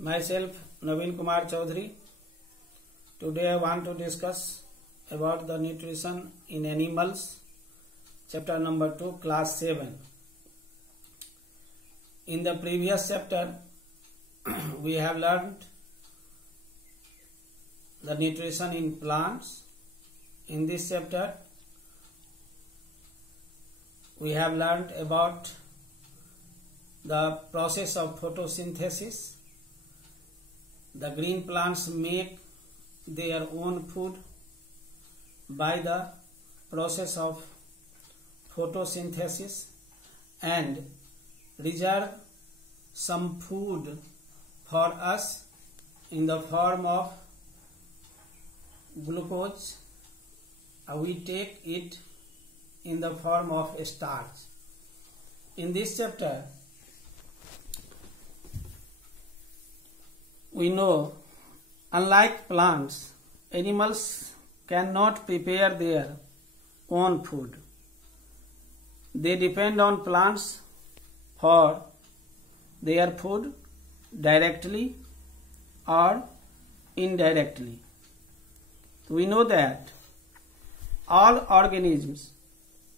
Myself Naveen Kumar Chaudhary. Today I want to discuss about the nutrition in animals, chapter number 2, class 7. In the previous chapter we have learned the nutrition in plants. In this chapter we have learned about the process of photosynthesis. The green plants make their own food by the process of photosynthesis and reserve some food for us in the form of glucose. We take it in the form of starch. In this chapter we know, unlike plants, animals cannot prepare their own food. They depend on plants for their food directly or indirectly. We know that all organisms,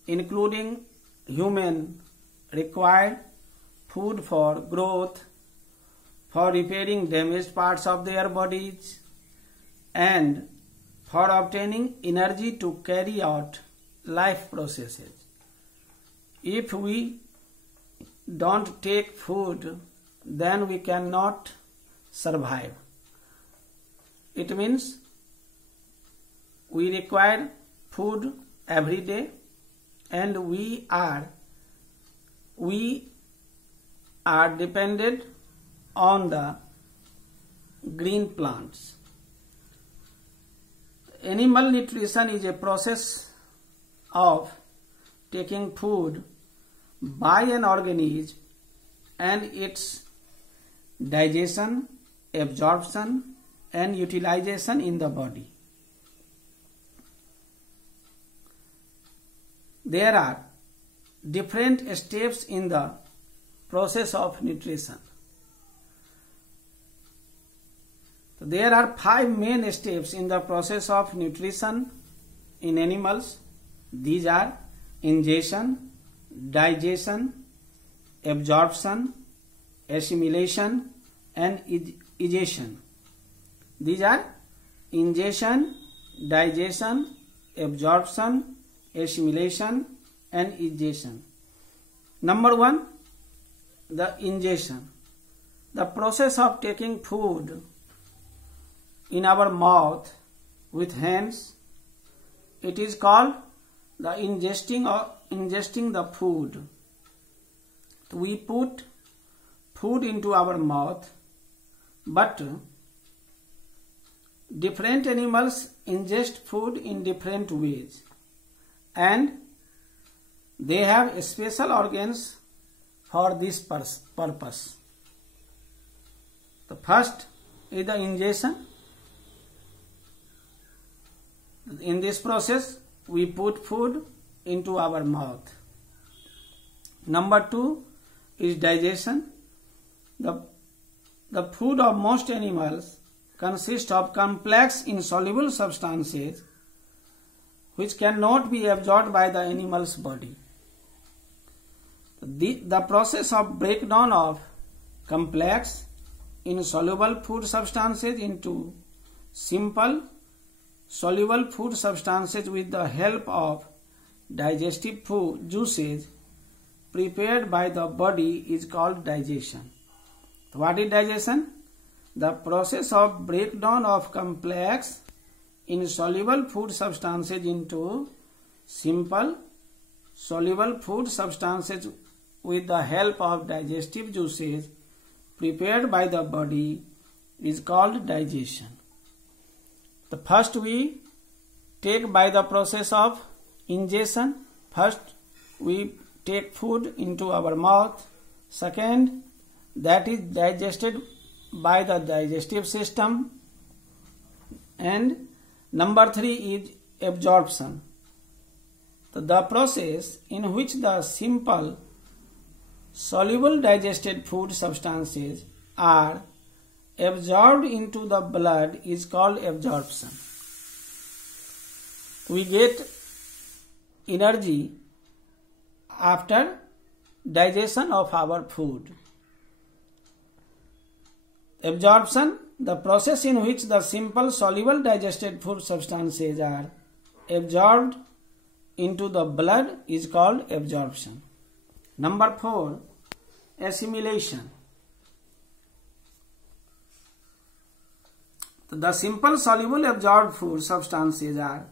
including human, require food for growth, for repairing damaged parts of their bodies, and for obtaining energy to carry out life processes. If we don't take food, then we cannot survive. It means we require food every day, and we are dependent on the green plants. Animal nutrition is a process of taking food by an organism and its digestion, absorption and utilization in the body. There are different steps in the process of nutrition. There are 5 main steps in the process of nutrition in animals. These are ingestion, digestion, absorption, assimilation and egestion. These are ingestion, digestion, absorption, assimilation and egestion. Number 1, the ingestion. The process of taking food in our mouth with hands, it is called the ingesting the food. We put food into our mouth, but different animals ingest food in different ways, and they have special organs for this purpose. The first is the ingestion. In this process, we put food into our mouth. Number 2 is digestion. The food of most animals consists of complex insoluble substances which cannot be absorbed by the animal's body. The process of breakdown of complex insoluble food substances into simple soluble food substances with the help of digestive food juices prepared by the body is called digestion. What is digestion? The process of breakdown of complex insoluble food substances into simple soluble food substances with the help of digestive juices prepared by the body is called digestion. The first we take by the process of ingestion. First we take food into our mouth. Second, that is digested by the digestive system. And number 3 is absorption. The process in which the simple soluble digested food substances are absorbed into the blood is called absorption. We get energy after digestion of our food. Absorption, the process in which the simple soluble digested food substances are absorbed into the blood is called absorption. Number 4, assimilation. The simple soluble absorbed food substances are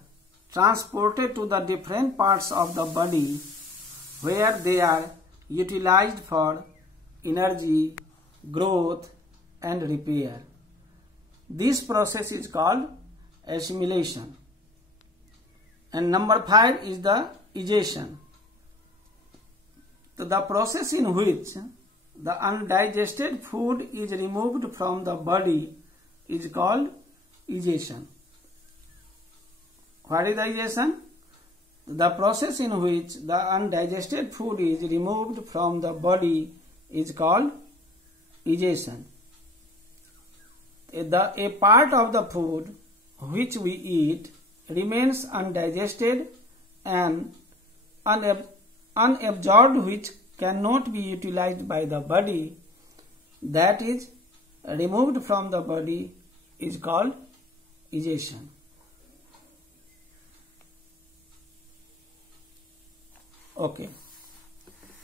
transported to the different parts of the body where they are utilized for energy, growth and repair. This process is called assimilation. And number 5 is the egestion. The process in which the undigested food is removed from the body is called egestion. What is digestion? The process in which the undigested food is removed from the body is called egestion. A part of the food which we eat remains undigested and unabsorbed, which cannot be utilized by the body, that is removed from the body, is called egestion. Okay.